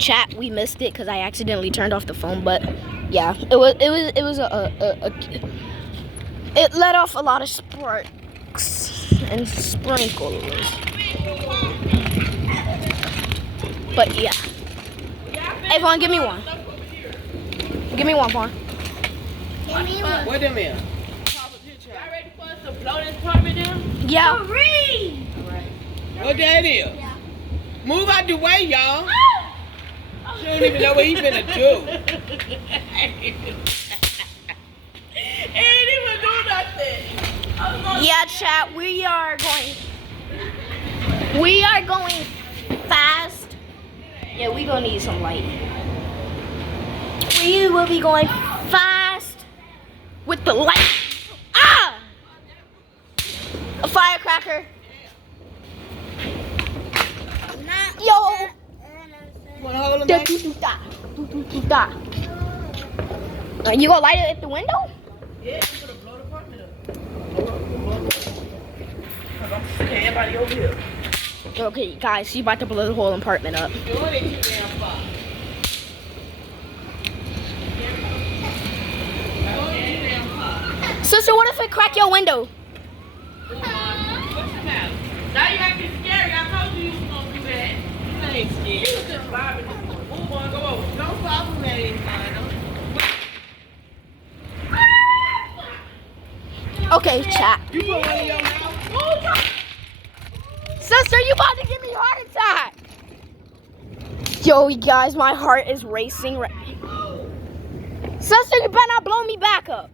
Chat, we missed it because I accidentally turned off the phone, but yeah, it let off a lot of sparks and sprinkles. But yeah. Hey, Vaughn, give me one. Give me one, Vaughn. Give me one. What them in? Y'all ready for us to blow this apartment down? Yeah. What that is? Yeah. Move out the way, y'all. She don't even know what he finna do. It ain't even do nothing. Yeah, chat, we are going fast. Yeah, we gonna need some light. We will be going fast with the light. Ah! A firecracker. Yo! Wanna hold him back? You gonna light it at the window? Yeah, I'm gonna blow the apartment up. Cause I'm seeing everybody over here. Okay, guys, she's about to blow the whole apartment up. Doing it too damn far. Sister, what if it crack your window? What's the matter? Now you acting scary. I told you you was gonna do that. I ain't scared. You was just vibing this morning. Move on, go over. Don't follow me, ain't fine. Okay, chat. You put one in your mouth? Sister, you about to give me a heart attack. Yo, you guys, my heart is racing. Sister, you better not blow me back up.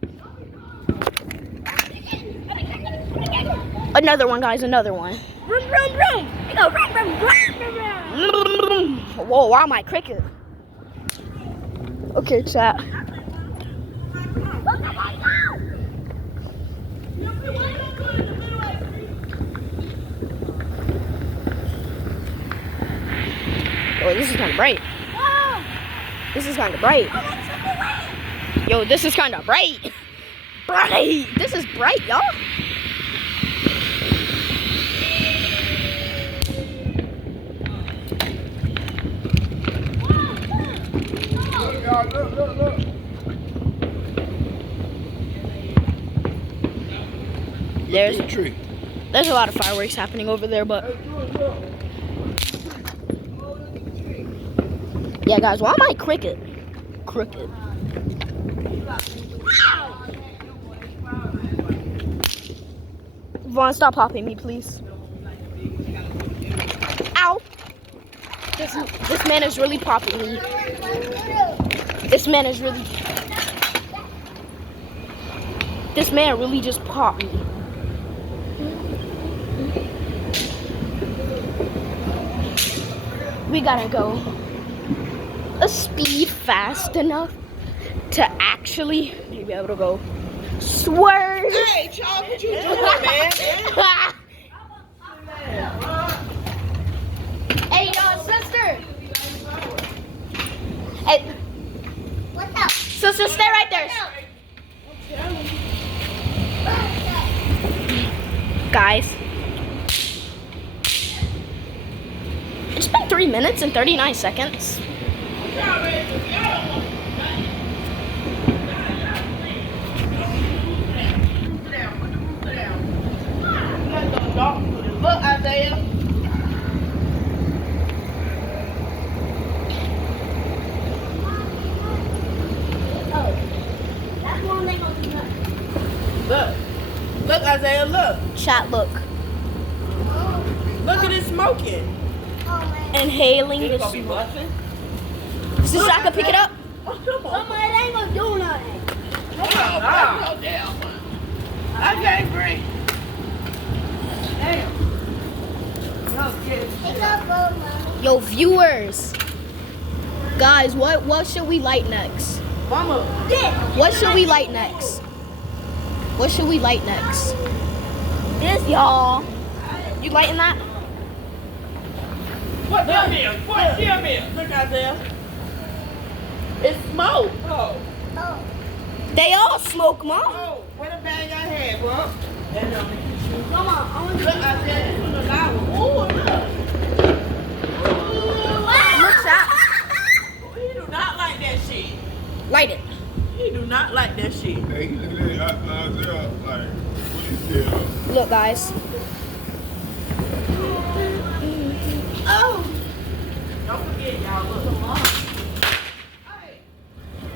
Another one, guys, another one. Vroom, vroom, vroom. You go vroom, vroom, vroom, vroom, vroom. Whoa, wow, my cricket. Okay, chat. Oh, this is kind of bright. This is kind of bright. Yo, this is kind of bright. Bright. This is bright, y'all. Look. There's a lot of fireworks happening over there, but yeah, guys, why am I crooked? Vaughn, stop popping me, please. Ow! This man is really popping me. This man really just popped me. We gotta go a speed fast enough to actually be able to go swerve. Hey, Charles, what you doing, man? Hey, yo, sister. Hey, What's up? sister, stay right there. Guys, it's been 3 minutes and 39 seconds. Look, Isaiah. That's one thing on the nut. Look, Isaiah, look. Chat, look. Look at it smoking. Oh, man. Inhaling the gonna be smoke. busting. Sister, I can pick it up. Somebody ain't gonna do nothing. Oh, damn. I can't breathe. Damn. It's up, Mama. Yo, viewers. Guys, what should we light next? Mama. What should we light next? What should we light next? This, Y'all. You lighting that? What them here? What them here? Look, Isaiah. It's smoke. Oh, oh, They all smoke, Mom. oh, what a bag I had, bro. come on. I want Look, Isaiah, this one a loud one. Ooh, look. Look, chat. Light it. He do not like that shit. Hey, he look at Isaiah like, what is this? Look, guys. Oh! Don't forget, y'all. Look.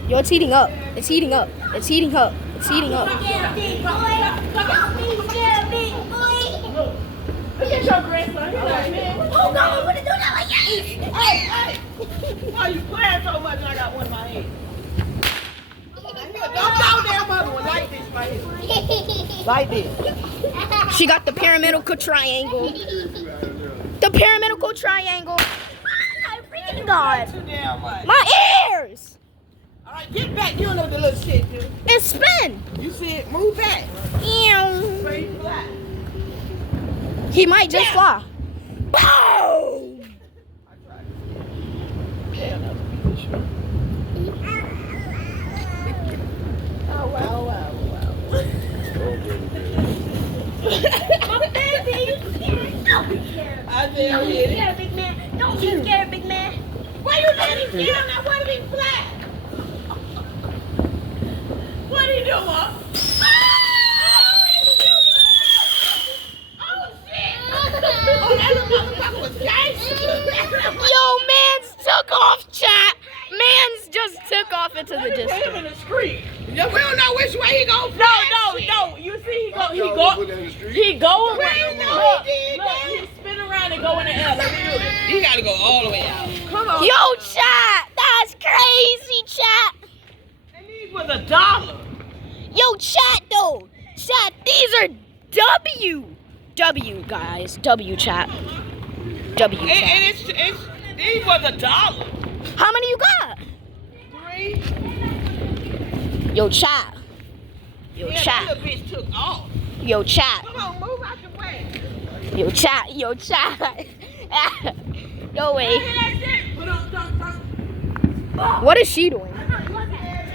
Yo, it's heating up. It's heating up. It's heating up. It's heating up. Look at your grandson. He's like, man, Oh, no, I'm gonna do that like that. hey. Why you playing so much and I got one in my head? Don't go there, mother one. Like this right here. Like this. She got the pyramidal triangle. The pyramidal triangle. Oh, freaking God. Too damn much. My ears! All right, get back. You don't know what the little shit do. It spin. You see it? Move back. Ew. Where you fly. He might just fly. Boom! Yeah, another piece of shit. Oh, wow. My baby, you scared? Don't be scared. I Don't dare be hit it. scared, big man. Don't be scared, big man. Why you let him down? I want to be flat. What are you doing? Oh, shit. Oh, that little motherfucker was gangster. Yo, man's took off, chat. Man's just took off into the Put him distance. in the street. Yeah, we don't know which way he gonna fly. No. You see, Put that in the street. he go We around. ain't know he did Look, that. he spin around and go in the air. Let me do it. He gotta go all the way out. Come on. Yo, chat. That's crazy, chat. And these was $1. Yo, chat, though. Chat, these are W. W, guys. W, chat. W, And chat. it's these was $1. How many you got? 3. Yo, chat. Yo, Yeah, that chat. little bitch took off. Yo, chat. Come on, move out the way. Yo, chat. Yo, chat. No way. Put on, What is she doing?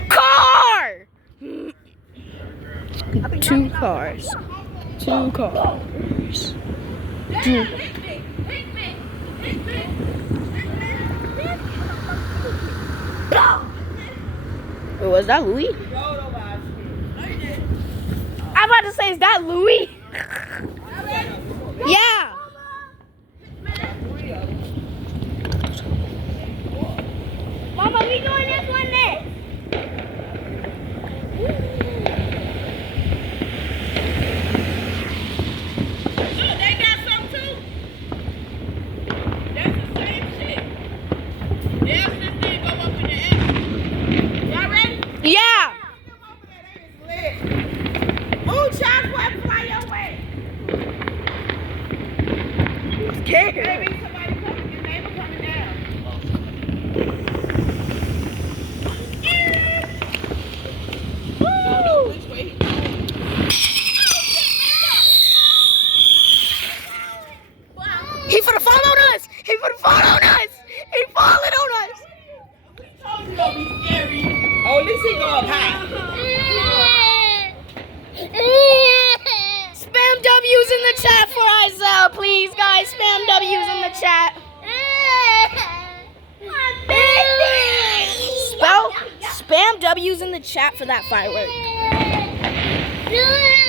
Car! 2 cars. 2 cars. 2. Wait, was that Louis? I'm about to say, is that Louis? Yeah. Mama, we doing this one next. Look, they got some too. That's the same shit. There's this thing go up in the air. Y'all ready? Yeah. Oh, child, boy, fly your way. Maybe somebody coming, your neighbor coming down. Woo! Which way he going? He finna fall on us. He finna fall on us. He falling on us. Told you don't be scary. Oh, at least he go up high. Spam W's in the chat for Isaiah, please, guys. Spam W's in the chat. Spam W's in the chat for that firework.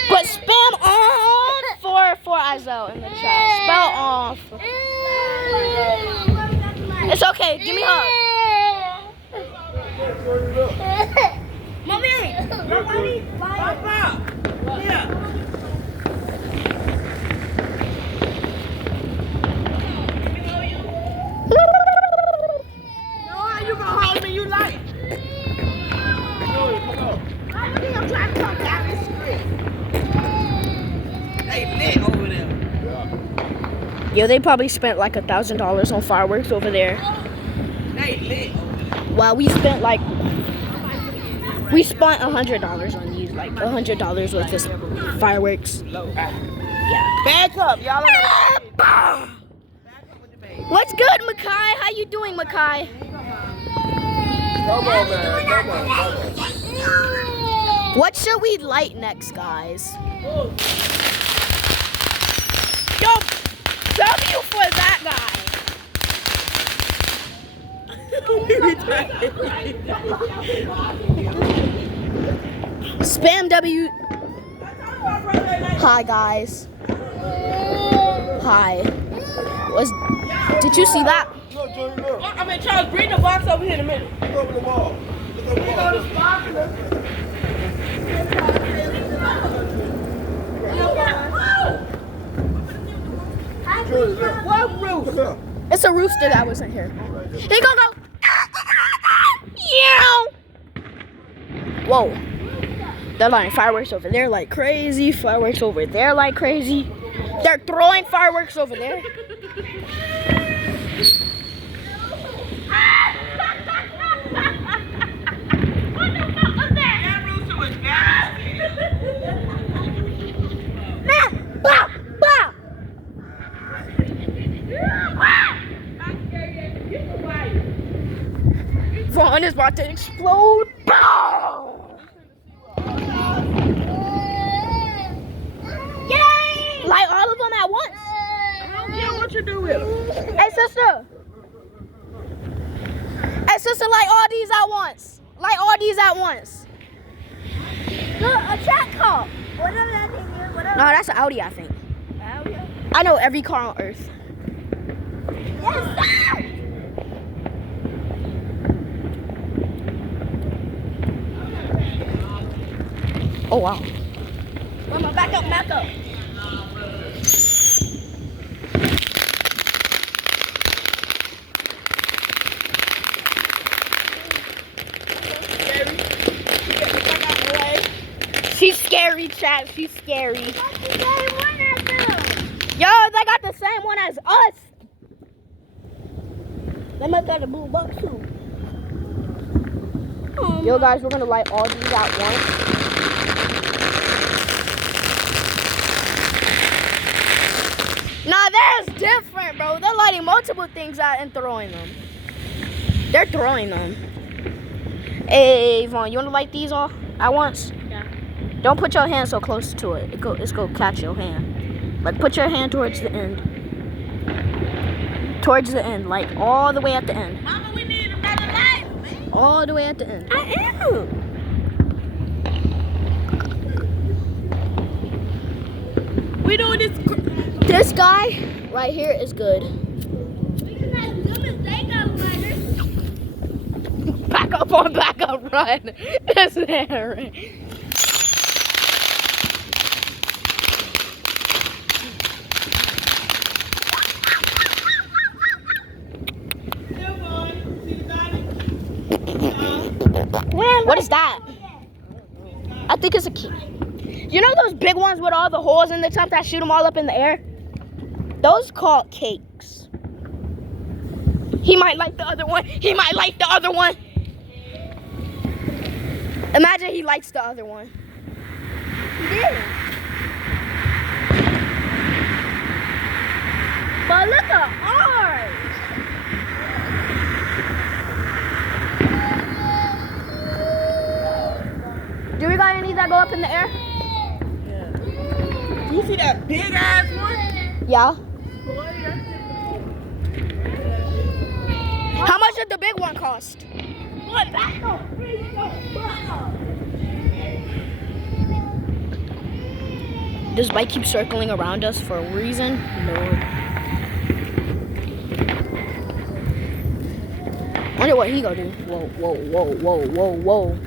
But spam on for Isaiah in the chat. Spell off. It's okay. Give me a hug. Mommy, Papa. Yeah. No, you gonna hold me, you like. I think I'm trying to come down this street. They lit over there. Yo, they probably spent like $1,000 on fireworks over there. They lit over there. While we spent $100 on these, like $100 worth of fireworks. Yeah. Back up, y'all. What's good, Makai? How you doing, Makai? Come on, man. Come on. What should we light next, guys? Yo, W for that guy. Spam W. Hi guys. Hi. Did you see that? Look, Johnny, look. I mean, Charles, bring the box over here in a minute. Look over the wall. Look over the wall. Johnny, look. What roof? Come here. It's a rooster that wasn't here. He gonna go. Yeah. Whoa. They're lighting fireworks over there like crazy. Fireworks over there like crazy. They're throwing fireworks over there. That rooster was Bah, bah. Vaughn is about to explode. Bow. Yay! Light all of them at once. Yeah, what you do with them? Hey, sister. Hey, sister, light all these at once. Light all these at once. Look, a track car. Whatever that thing is, whatever. No, that's an Audi, I think. I know every car on earth. Yes, sir. Oh, wow. Mama, back up, back up. She's scary, chat. She's scary. Yo, they got the same one as us. They must got a blue box too. Yo, guys, we're gonna light all these at once. Nah, that's different, bro. They're lighting multiple things out and throwing them. They're throwing them. Hey, Vaughn, you wanna light these all at once? Yeah. Don't put your hand so close to it. It's gonna catch your hand. Like, put your hand towards the end. Towards the end, like all the way at the end. Mama, we need another light, man. All the way at the end. I am. We doing this. This guy right here is good. Back up on back up run. It's there. What is that? I think it's a key. You know those big ones with all the holes in the top that shoot them all up in the air? Those called cakes. He might like the other one. He might like the other one. Imagine he likes the other one. He did. But look at ours. Do we got any that go up in the air? You see that big ass one? Yeah. How much did the big one cost? What? Back up. Does bike keep circling around us for a reason? No. Wonder what he gonna do. Whoa, whoa, whoa, whoa, whoa, whoa.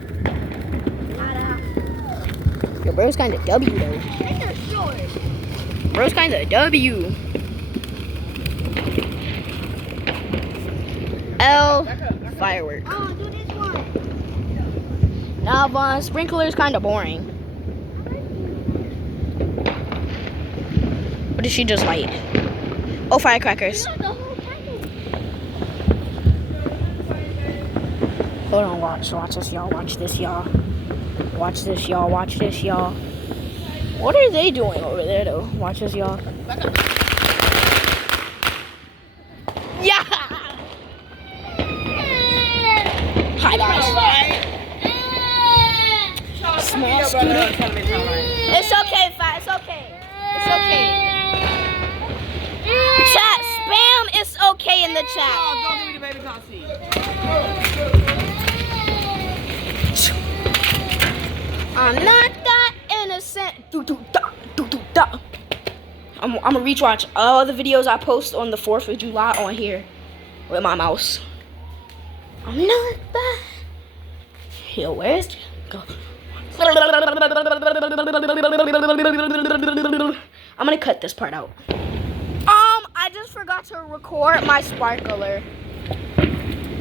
Yo, bro's kind of W though. Bro's kind of W. L firework. Oh, do this one. Now, Vaughn, sprinkler's kind of boring. What did she just light? Oh, firecrackers. Hold on, watch this, y'all. Watch this, y'all. Watch this, y'all. Watch this, y'all. What are they doing over there, though? Watch this, y'all. Yeah! Hi, guys. Small scooter. It's okay, Fat. It's okay. It's okay. Chat, spam is okay in the chat. Oh, don't give me the baby car seat. I'm not that innocent. Do do da do do da. I'm gonna rewatch all the videos I post on the 4th of July on here with my mouse. I'm not that. Yo, where's go? I'm gonna cut this part out. I just forgot to record my sparkler.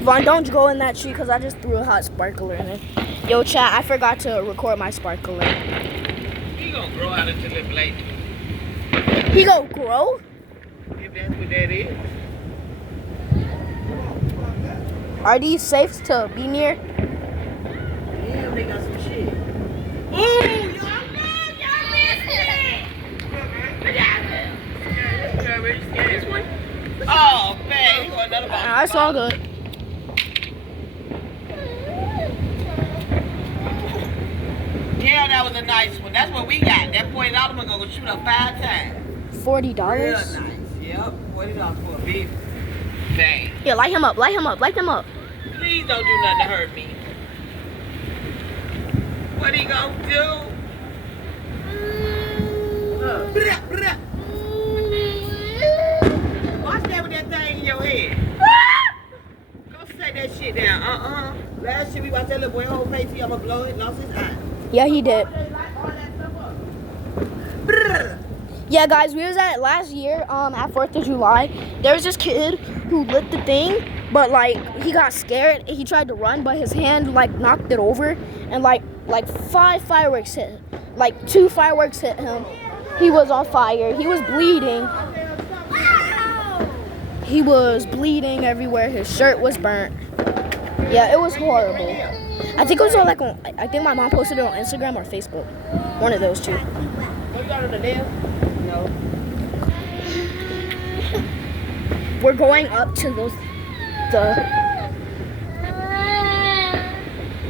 Vaughn, don't go in that tree because I just threw a hot sparkler in it. Yo, chat, I forgot to record my sparkler. He gonna grow out until it late. He gonna grow? If that's what that is. Are these safe to be near? Yeah, they got some shit. Ooh, y'all missed it. This one? Oh, man, he got another ball. That's all good. Yeah, that was a nice one. That's what we got. That $40 one gonna go shoot up 5 times. $40. Real nice. Yep. $40 for a beef. Bang. Yeah, light him up, light him up, light him up. Please don't do nothing to hurt me. What he gonna do? Brah, brah. Watch that with that thing in your head. Go set that shit down. Last year we watched that little boy whole face. He almost blow it, lost his eye. Yeah, he did. Yeah, guys, we was at last year at 4th of July. There was this kid who lit the thing, but like he got scared. He tried to run, but his hand like knocked it over, and like 5 fireworks hit him. Like 2 fireworks hit him. He was on fire. He was bleeding. He was bleeding everywhere. His shirt was burnt. Yeah, it was horrible. I think it was on like I think my mom posted it on Instagram or Facebook. One of those two. What you got on the nail? No. We're going up to the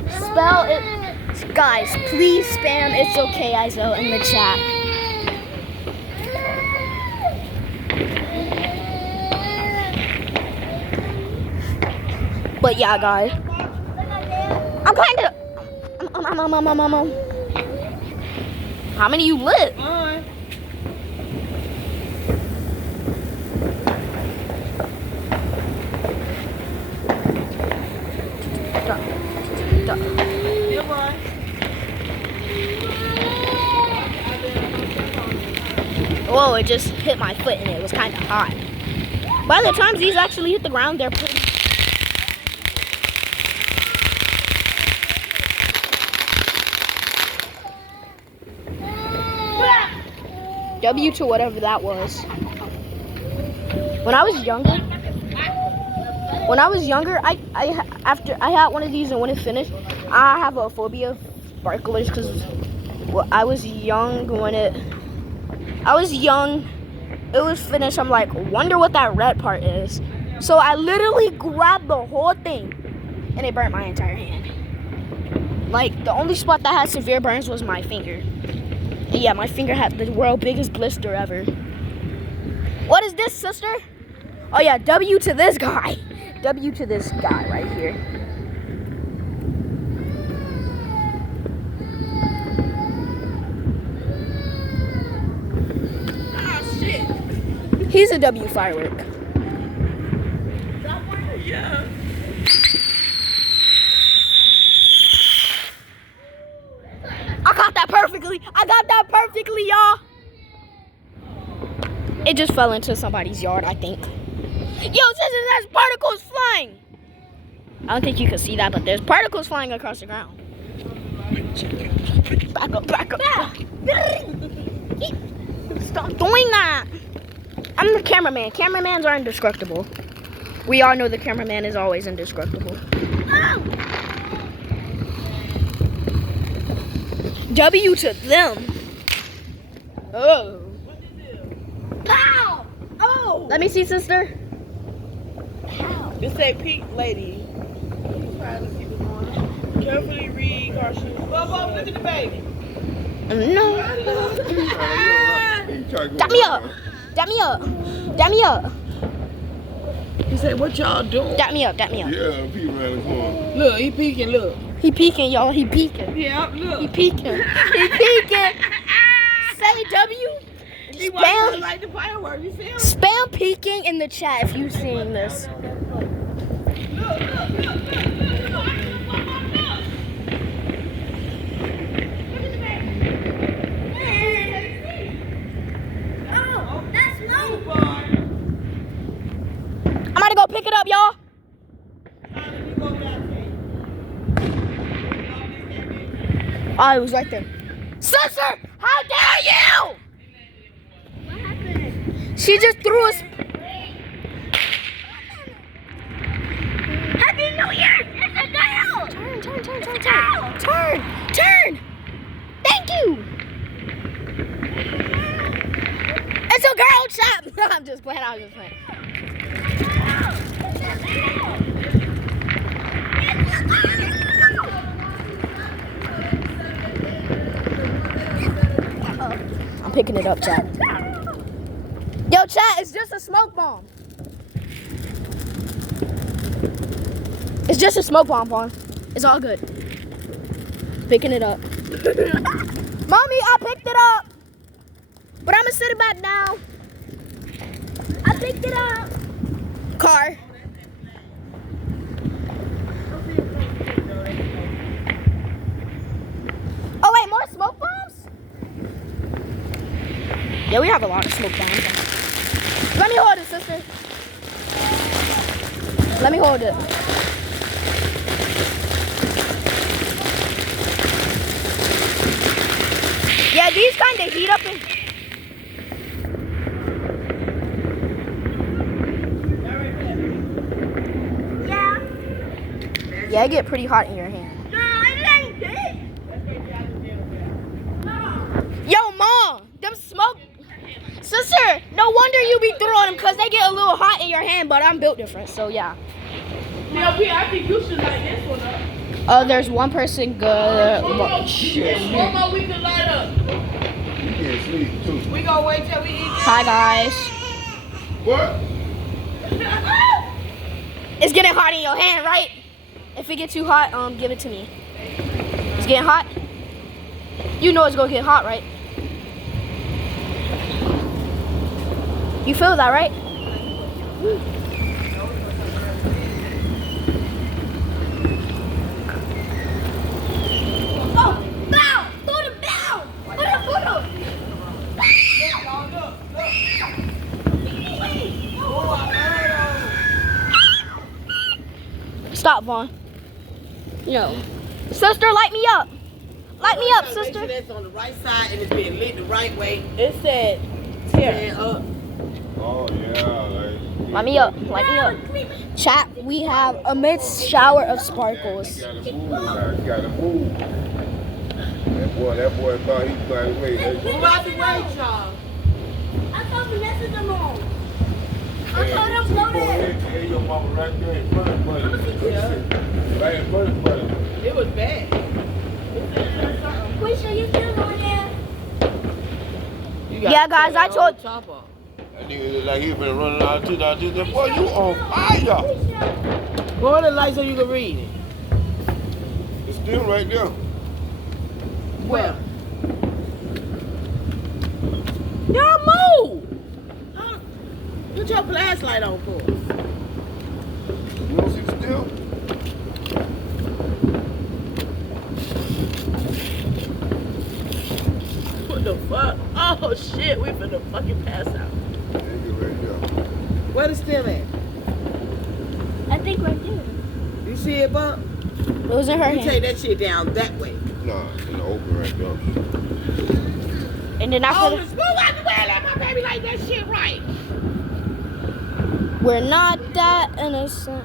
spell it. Guys, please spam "It's okay, Iso" in the chat. But yeah, guys, I'm kind of. How many you lit? One. Good one. Whoa, it just hit my foot and it was kind of hot. By the time these actually hit the ground, they're pretty. W to whatever that was. When I was younger, I after I had one of these and when it finished, I have a phobia of sparklers because I was young when it was finished. I'm like, wonder what that red part is. So I literally grabbed the whole thing and it burnt my entire hand. Like the only spot that had severe burns was my finger. Yeah, my finger had the world's biggest blister ever. What is this, sister? Oh yeah, W to this guy. W to this guy right here. Ah, shit. He's a W firework. Yeah. I got that perfectly. I got that perfectly, y'all. It just fell into somebody's yard, I think. Yo, sister, there's particles flying. I don't think you can see that, but there's particles flying across the ground. Back up, back up. Stop doing that. I'm the cameraman. Cameramans are indestructible. We all know the cameraman is always indestructible. W to them. Oh. Pow! Oh! Let me see, sister. This say pink lady. Carefully read caution. Bobo, look at the baby. No. Dap me up. Dap me up. Dap me up. said, what y'all doing? Dap me up, dap me up. Yeah, people around the corner. Look, he peeking, look. He peeking, y'all. He peeking. Yeah, look. He peeking. He peeking. Say W. He watching Spam. like the fireworks, you see him? Spam peeking in the chat if you've seen this. Oh, that's low. I'm about to go pick it up, y'all. Oh, it was right there. Sister, how dare you? What happened? She just threw us. Happy New Year! It's a girl! Turn. Thank you. It's a girl chat. I'm just playing. I'm picking it up, chat. Yo, chat, it's just a smoke bomb. It's just a smoke bomb, Vaughn. It's all good. Picking it up. Mommy, I picked it up. But I'm gonna sit it back down. I picked it up. Car. Oh wait, more smoke bombs? Yeah, we have a lot of smoke bombs. Let me hold it, sister. Let me hold it. Yeah, these kind of heat up in. Yeah. Yeah, it get pretty hot in your hand. No, it ain't this. Yo, Mom, them smoke. Sister, no wonder you be throwing them because they get a little hot in your hand, but I'm built different, so yeah. DLP, I think you should light this one up. There's one person good. One more we can light up. You can't sleep, too. We gonna wait till we eat. Hi, guys. What? It's getting hot in your hand, right? If it gets too hot, give it to me. It's getting hot? You know it's gonna get hot, right? You feel that, right? Oh, bow! Put it down! Put it. Stop, Vaughn. No. Sister, light me up. Light me up, Make sure sister. that's on the right side and it's being lit the right way. It said, And up. Oh, yeah. Like, Light me up. Light me up. Chat, we have a mid-shower of sparkles. You gotta move now. You gotta move. That boy thought he was going to wait. Move out the way, y'all. I told the message them on. I told them blow that. Hey, your mama right there in front of the buddy. Right in front of the buddy. It was bad. Quisha, you still on there? You Yeah, guys, I told- Chop off. That nigga look like he been running out to that. Boy, you on fire. Quisha. Go on the light so you can read it. It's still right there. Well. y'all move. Put your flashlight on for us. You don't see the still? What the fuck? Oh shit, we finna fucking pass out. Nigga right there. Where the still at? I think right there. You see it, Bump? It was in her You hand. take that shit down that way. Nah, it's in the open right there. And then after Oh, move out the way. Let my baby like that shit right. we're not that innocent.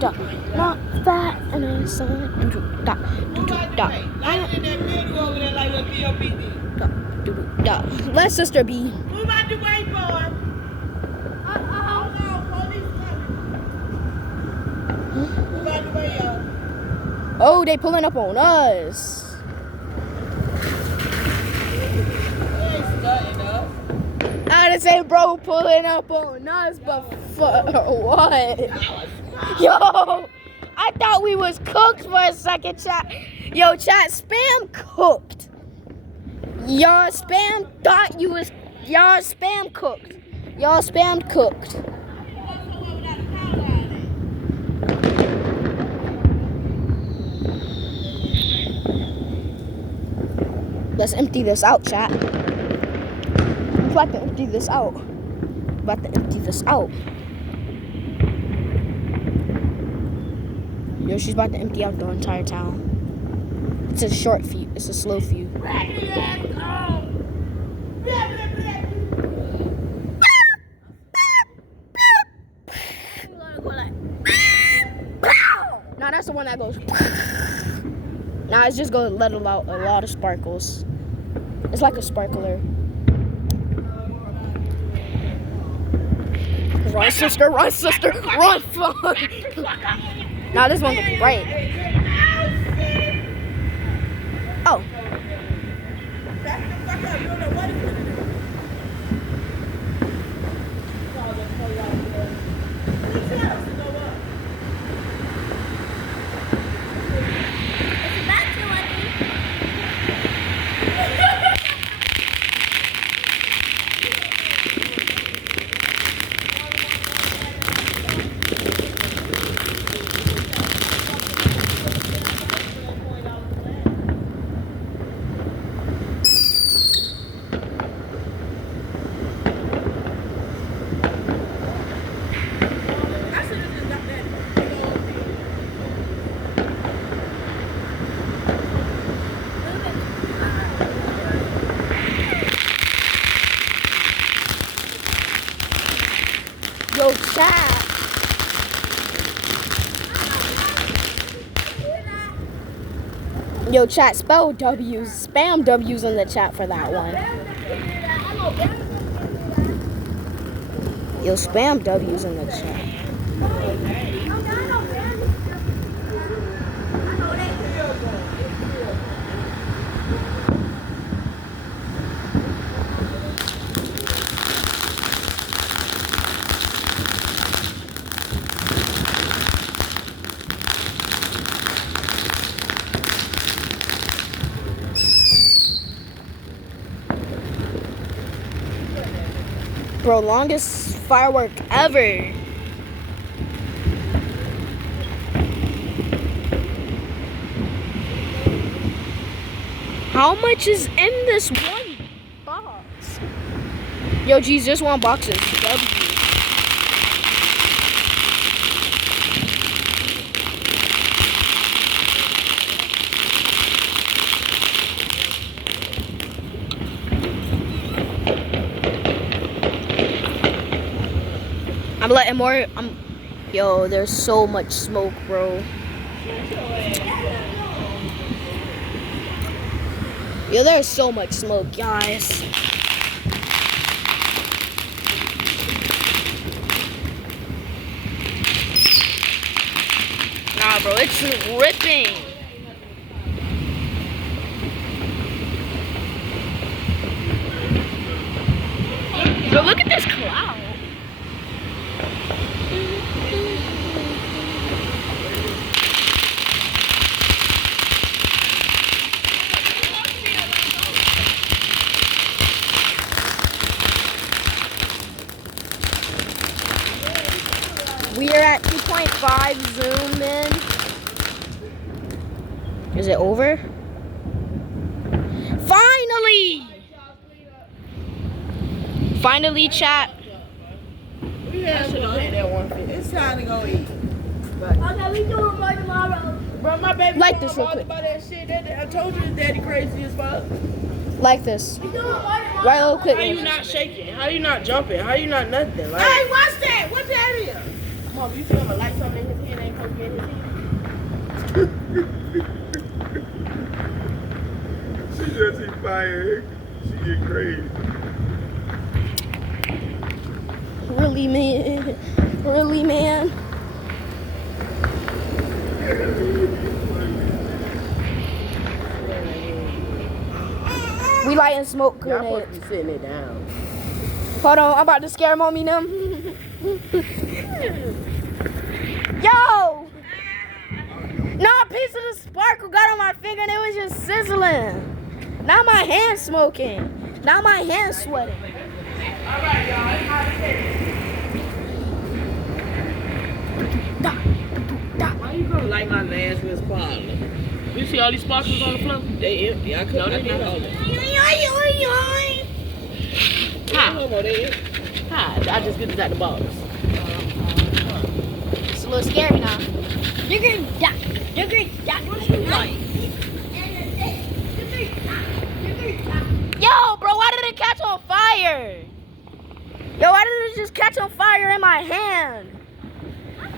Not that innocent. Move out the way. Light it in that middle over there like what PLP did. Let sister be. Move out the way, boy. Hold on, police coming. Move out the way, y'all. Oh, they pulling up on us. They ain't starting us. I to say, bro, pulling up on us, but for what? Yo, I thought we was cooked for a second, chat. Yo, chat, spam cooked. Y'all spam thought you was, y'all spam cooked. Y'all spam cooked. Let's empty this out, chat. I'm about to empty this out. Yo, she's about to empty out the entire town. It's a short feud. It's a slow feud. Nah, that's the one that goes. Nah, it's just gonna let out a lot of sparkles. It's like a sparkler. Run, sister, run, sister, run, fuck. Nah, this one's gonna be bright. Oh. Yo, chat. Yo, chat, spell W's. Spam W's in the chat for that one. Yo, spam W's in the chat. Bro, longest firework ever. How much is in this one box? Yo, geez, just one box is W. I'm letting more. Yo, there's so much smoke, bro. Yo, there's so much smoke, guys. Nah, bro, it's ripping. Bro, look at this cloud. We are at 2.5 zoom in. Is it over? Finally! Finally, chat. It's time to go eat. Okay, we doing more tomorrow. Bro, my baby Like this real bothered quick. by that shit. I told you his daddy crazy as fuck. Like this. We doing more tomorrow. Right, little quick. How you not shaking? How you not jumping? How you not nothing? Like, Hey, what's that? What that is? come on, you feel me? Like something in his hand ain't supposed to be in his hand. She just see fire. She get crazy. Really, man. Really, man. We lighting smoke Y'all supposed grenades. to be sitting it down. Hold on, I'm about to scare mommy them. Yo! No, a piece of the sparkle got on my finger and it was just sizzling. Now my hand's smoking. Now my hand's sweating. Why you gonna like my Nashville sparkler? You see all these sparklers on the floor? They empty. I couldn't. I did all that. Hi. No more. They empty. Hi. I just get this at the box. It's a little scary now. Yo, bro, why did it catch on fire? Yo, why did it just catch on fire in my hand?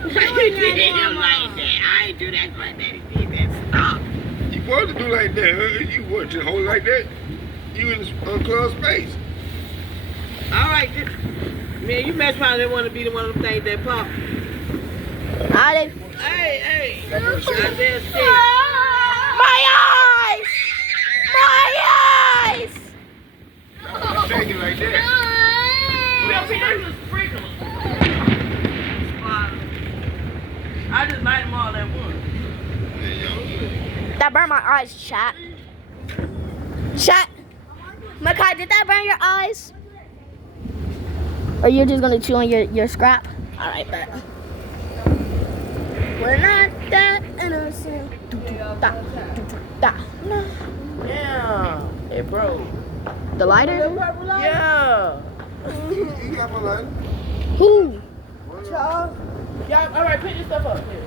You did him like that. I ain't do that, but daddy did that. Stop. You supposed to do like that, huh? You what, just hold it like that? You in unclosed space. All right, man, you mess around and want to be the one of them things that pop. Hey, Hey, That's what I'm I saying. just said. my eyes! My eyes! Stop shaking like that. I just light them all at once. That burned my eyes, chat. Chat. Makai, did that burn your eyes? Or you're just gonna chew on your scrap? Alright, bet. We're not that innocent. No. Yeah. It broke. The lighter? Yeah. You got my line. Who? Yeah, all right, pick this stuff up. Here.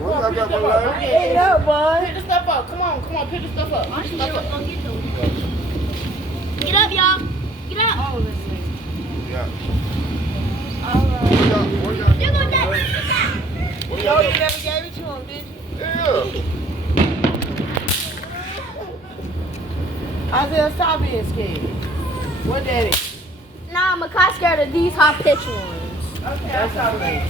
What I got my line? Pick it up, bud. Pick the stuff up. Come on, pick the stuff up. Pick the stuff up. Get up, y'all. Get up. Oh, listen. Yeah. All right. What y'all You go doing? that. What Yo, y'all you doing? never gave it to him, did you? Yeah. Isaiah, stop being scared. What that is? Nah, Makai scared of these high pitch ones. Okay, that's all right.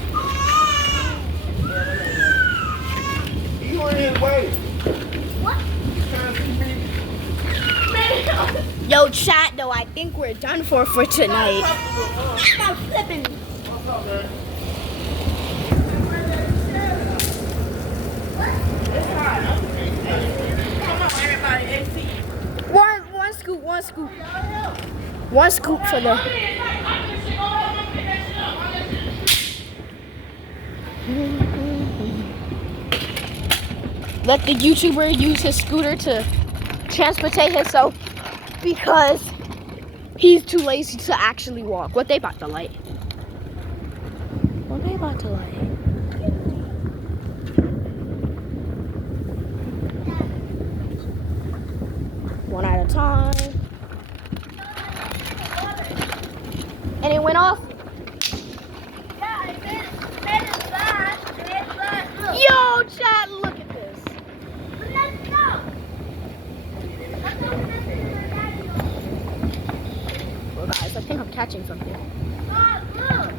You in his way. What? Trying to see me. Yo, chat though, I think we're done for tonight. Stop flipping. What's up, man? It's hot. Come on, everybody. AC. One scoop, one scoop. One scoop for the. Let the YouTuber use his scooter to transportate himself because he's too lazy to actually walk. What they about to light? What they about to light? One at a time. And it went off. Yeah, it made it fast. It made it fast. Look. Yo, chat, look at this. But let's go. Let's go to this is where Daddy goes. Well, guys, I think I'm catching something. Oh, look.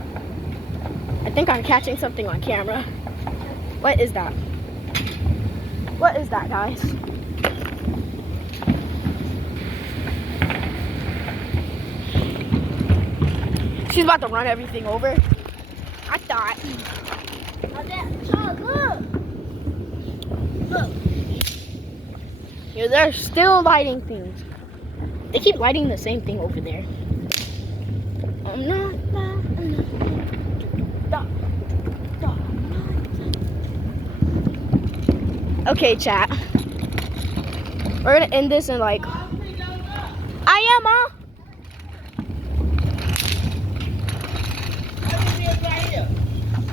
I think I'm catching something on camera. What is that? What is that, guys? She's about to run everything over. I thought. Oh, look. Yeah, they're still lighting things. They keep lighting the same thing over there. Okay, chat. We're gonna end this in like. I am, Mom.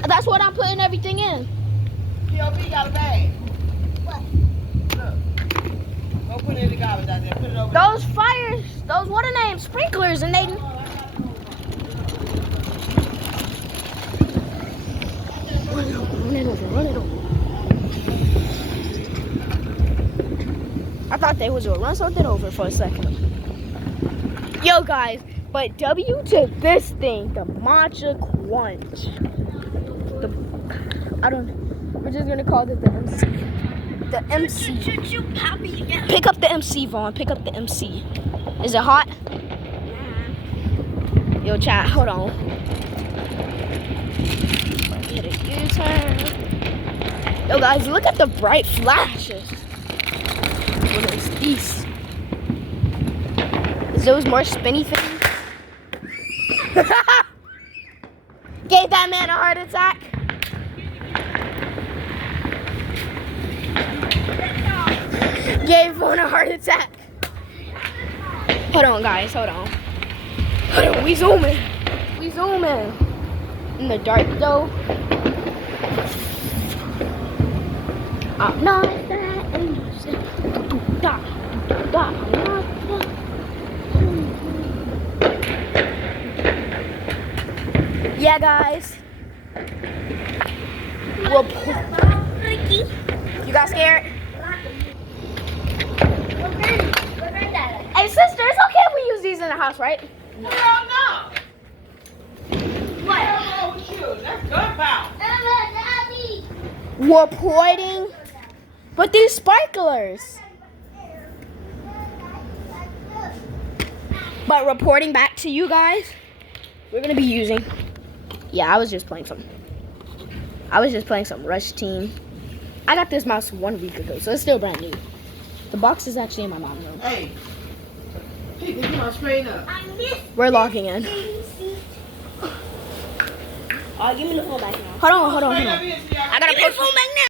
That's what I'm putting everything in. PLB got a bag. What? Look. Go put it in the garbage out there. Put it over Those fires, those what are named sprinklers, and they. Run it over, run it over. I thought they was gonna run something over for a second. Yo, guys, but W to this thing, the matcha crunch. We're just gonna call it the MC. The MC. Pick up the MC, Vaughn. Pick up the MC. Is it hot? Yo, chat, hold on. Hit a U-turn. Yo, guys, look at the bright flashes. What is these? Is those more spinny things? Gave that man a heart attack. Gave one a heart attack. Hold on, guys, hold on. Hold on, we zooming. We zooming. In the dark, though. I'm not that easy. Yeah, guys. Well, you got scared? Hey, sister, it's okay if we use these in the house, right? Hell no. What? What's wrong with you? That's gunpowder. Reporting. But these sparklers. But reporting back to you guys, we're gonna be using. Yeah, I was just playing some Rush Team. I got this mouse 1 week ago, so it's still brand new. The box is actually in my mom's room. Hey. People, come on, straighten up. We're logging in. Oh, give me the phone back now. Hold on. Straighten up here so y'all I gotta can- put phone back now.